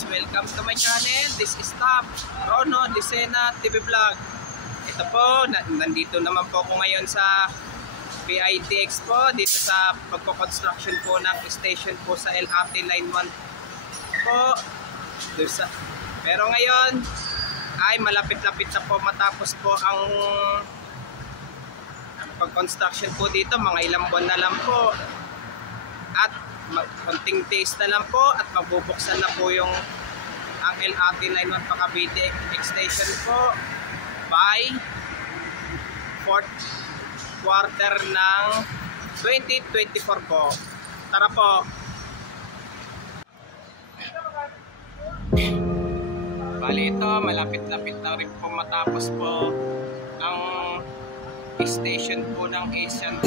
guys, welcome to my channel. This is Tab Rono Disena TV Vlog. Ito po, nandito naman po ako ngayon sa PIT Expo, dito sa pagko-construction po ng station po sa LRT Line 1 po. Pero ngayon ay malapit-lapit na po matapos po ang pag-construction po dito, mga ilang buwan na lang po. At konting taste na lang po at mabubuksan na po yung ang LRT Line 1 Cavite extension po by 4th quarter ng 2024 po. Tara po. Bali ito, malapit-lapit na rin po matapos po ang station po ng Asian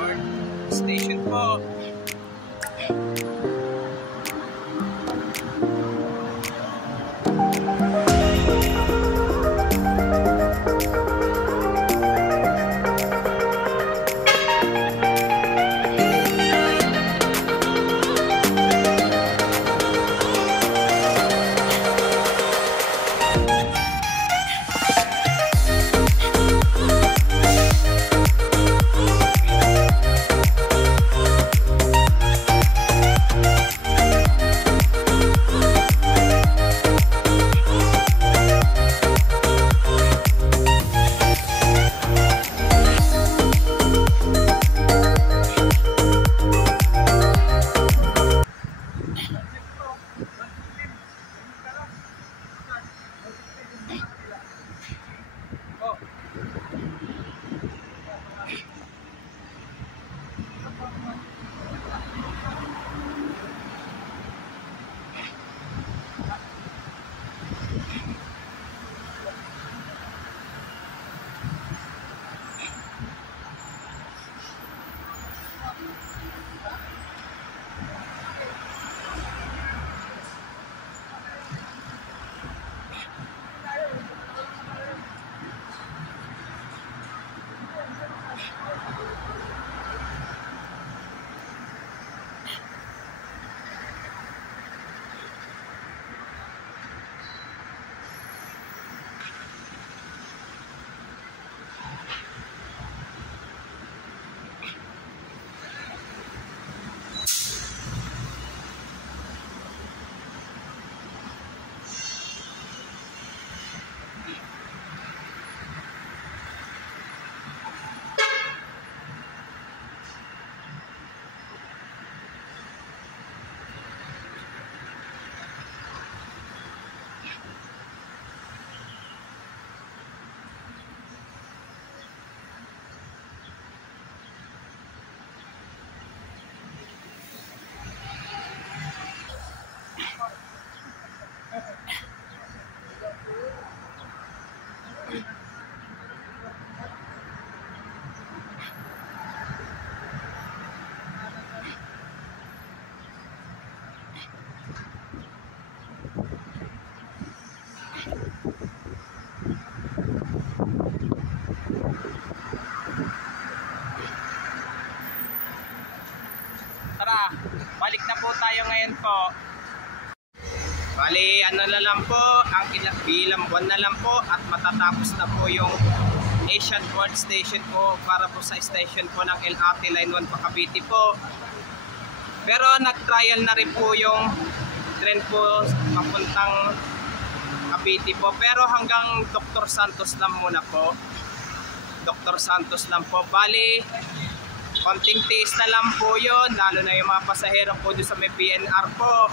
World Station po. Tara, balik na po tayo ngayon po. Bali, ano na lang po, ang ilang buwan na lang po at matatapos na po yung Asian World Station po para po sa station po ng LRT Line 1 Cavite po. Pero nag-trial na rin po yung train po papuntang Cavite po. Pero hanggang Dr. Santos lang muna po. Dr. Santos lang po. Bali, konting taste na lang po yun, lalo na yung mga pasahero po doon sa may PNR po.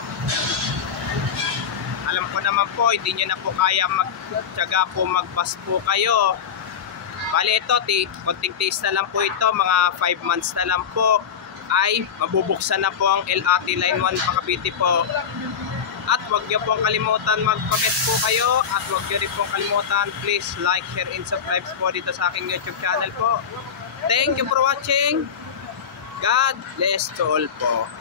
Alam ko naman po, hindi nyo na po kaya magtyaga po mag-bus po kayo. Bali ito, konting taste na lang po ito, mga 5 months na lang po ay mabubuksan na po ang LRT Line 1 Cavite po. At huwag nyo pong kalimutan mag-comment po kayo at huwag nyo rin pong kalimutan, please like, share, and subscribe po dito sa aking YouTube channel po. Thank you for watching. God bless to all po.